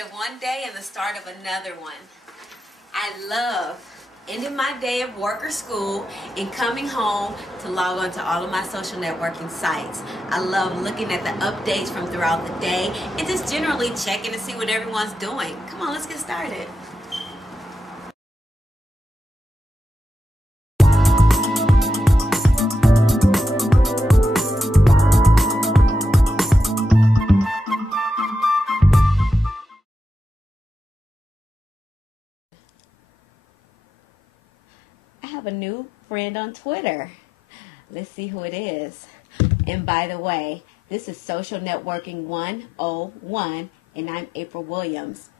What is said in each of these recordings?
end of one day and the start of another one. I love ending my day of work or school and coming home to log on to all of my social networking sites. I love looking at the updates from throughout the day and just generally checking to see what everyone's doing. Come on, let's get started. I have a new friend on Twitter. Let's see who it is. And by the way, this is Socialnetworking101, and I'm April Williams.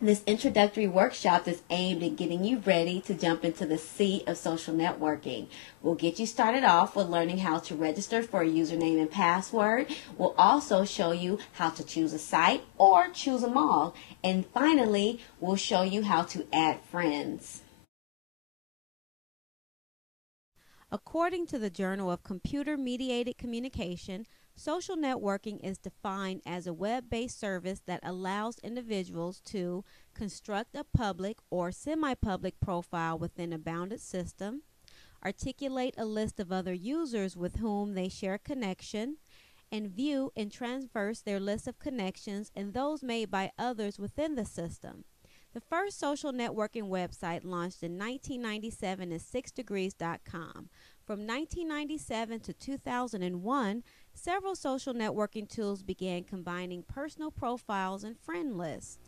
This introductory workshop is aimed at getting you ready to jump into the sea of social networking. We'll get you started off with learning how to register for a username and password. We'll also show you how to choose a site or choose them all. And finally, we'll show you how to add friends. According to the Journal of Computer-Mediated Communication, social networking is defined as a web-based service that allows individuals to construct a public or semi-public profile within a bounded system, articulate a list of other users with whom they share a connection, and view and traverse their list of connections and those made by others within the system. The first social networking website launched in 1997 is 6degrees.com. From 1997 to 2001, several social networking tools began combining personal profiles and friend lists.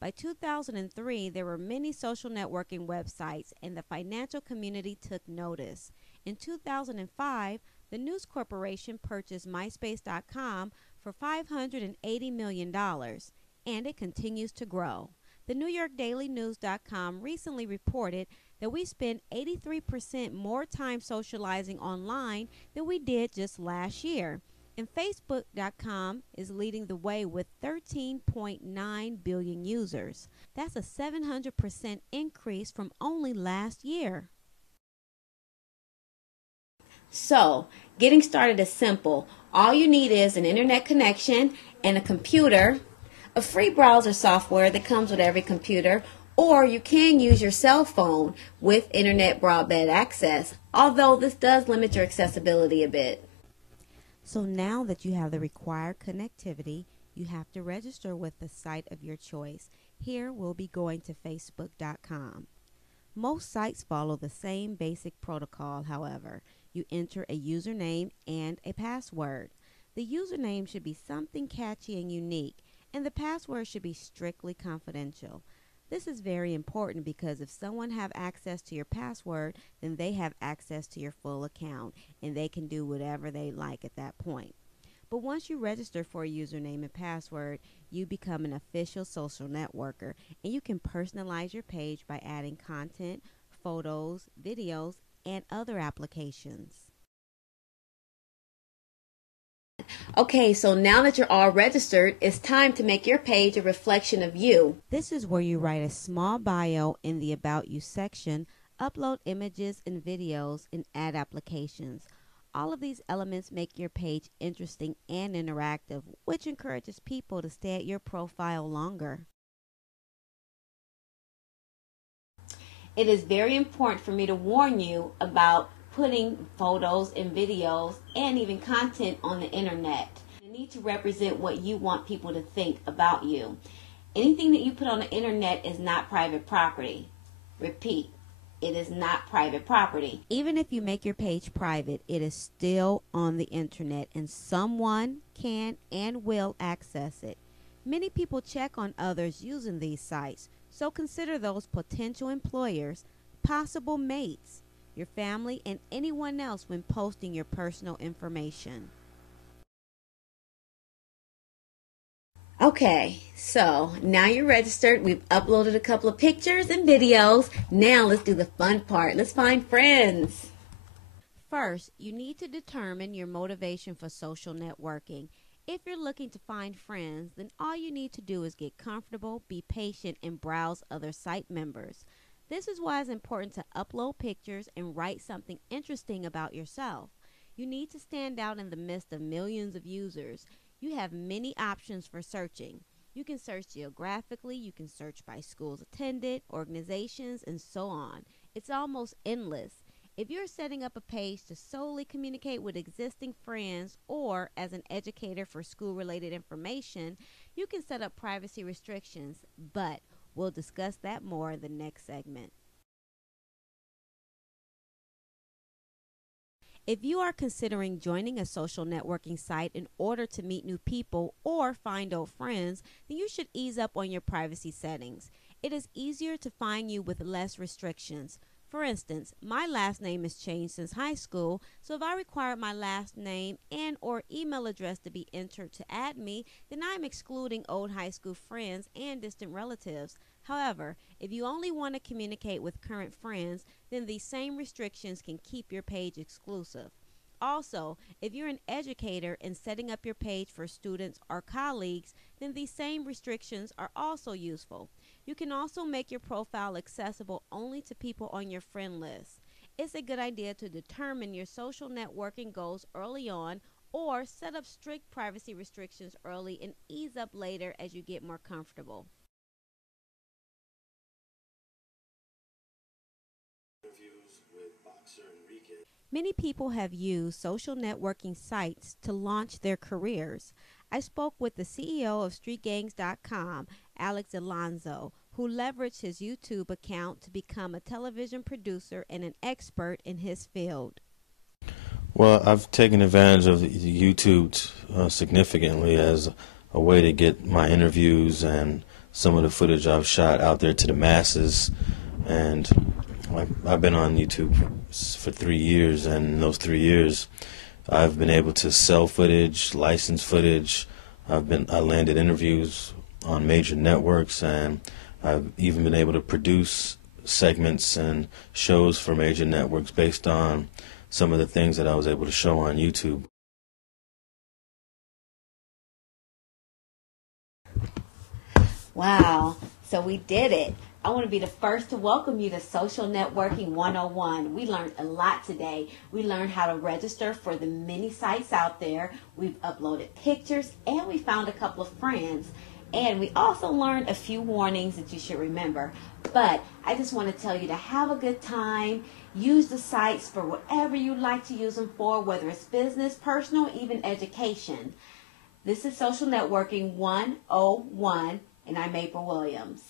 By 2003, there were many social networking websites, and the financial community took notice. In 2005, the News Corporation purchased MySpace.com for $580 million, and it continues to grow. The New York Daily News.com recently reported that we spend 83% more time socializing online than we did just last year. And Facebook.com is leading the way with 13.9 billion users. That's a 700% increase from only last year. So, getting started is simple. All you need is an internet connection and a computer, a free browser software that comes with every computer, or you can use your cell phone with internet broadband access, although this does limit your accessibility a bit. So now that you have the required connectivity, you have to register with the site of your choice. Here we'll be going to Facebook.com. Most sites follow the same basic protocol, however. You enter a username and a password. The username should be something catchy and unique, and the password should be strictly confidential. This is very important because if someone have access to your password, then they have access to your full account, and they can do whatever they like at that point. But once you register for a username and password, you become an official social networker, and you can personalize your page by adding content, photos, videos, and other applications. Okay, so now that you're all registered, it's time to make your page a reflection of you. This is where you write a small bio in the About You section, upload images and videos, and add applications. All of these elements make your page interesting and interactive, which encourages people to stay at your profile longer. It is very important for me to warn you about putting photos and videos and even content on the internet. You need to represent what you want people to think about you. Anything that you put on the internet is not private property. Repeat, it is not private property. Even if you make your page private, it is still on the internet and someone can and will access it. Many people check on others using these sites, so consider those potential employers, possible mates, your family, and anyone else when posting your personal information. Okay, so now you're registered. We've uploaded a couple of pictures and videos. Now let's do the fun part. Let's find friends. First, you need to determine your motivation for social networking. If you're looking to find friends, then all you need to do is get comfortable, be patient, and browse other site members. This is why it's important to upload pictures and write something interesting about yourself. You need to stand out in the midst of millions of users. You have many options for searching. You can search geographically, you can search by schools attended, organizations, and so on. It's almost endless. If you're setting up a page to solely communicate with existing friends or as an educator for school related information, you can set up privacy restrictions, but we'll discuss that more in the next segment. If you are considering joining a social networking site in order to meet new people or find old friends, then you should ease up on your privacy settings. It is easier to find you with less restrictions. For instance, my last name has changed since high school, so if I require my last name and or email address to be entered to add me, then I'm excluding old high school friends and distant relatives. However, if you only want to communicate with current friends, then these same restrictions can keep your page exclusive. Also, if you're an educator and setting up your page for students or colleagues, then these same restrictions are also useful. You can also make your profile accessible only to people on your friend list. It's a good idea to determine your social networking goals early on or set up strict privacy restrictions early and ease up later as you get more comfortable. Many people have used social networking sites to launch their careers. I spoke with the CEO of StreetGangs.com, Alex Alonso, who leveraged his YouTube account to become a television producer and an expert in his field. Well, I've taken advantage of YouTube significantly as a way to get my interviews and some of the footage I've shot out there to the masses. And I've been on YouTube for 3 years, and in those 3 years, I've been able to sell footage, license footage. I landed interviews on major networks, and I've even been able to produce segments and shows for major networks based on some of the things that I was able to show on YouTube. Wow. So we did it. I want to be the first to welcome you to Social Networking 101. We learned a lot today. We learned how to register for the many sites out there. We've uploaded pictures and we found a couple of friends. And we also learned a few warnings that you should remember. But I just want to tell you to have a good time. Use the sites for whatever you like to use them for, whether it's business, personal, even education. This is Social Networking 101, and I'm April Williams.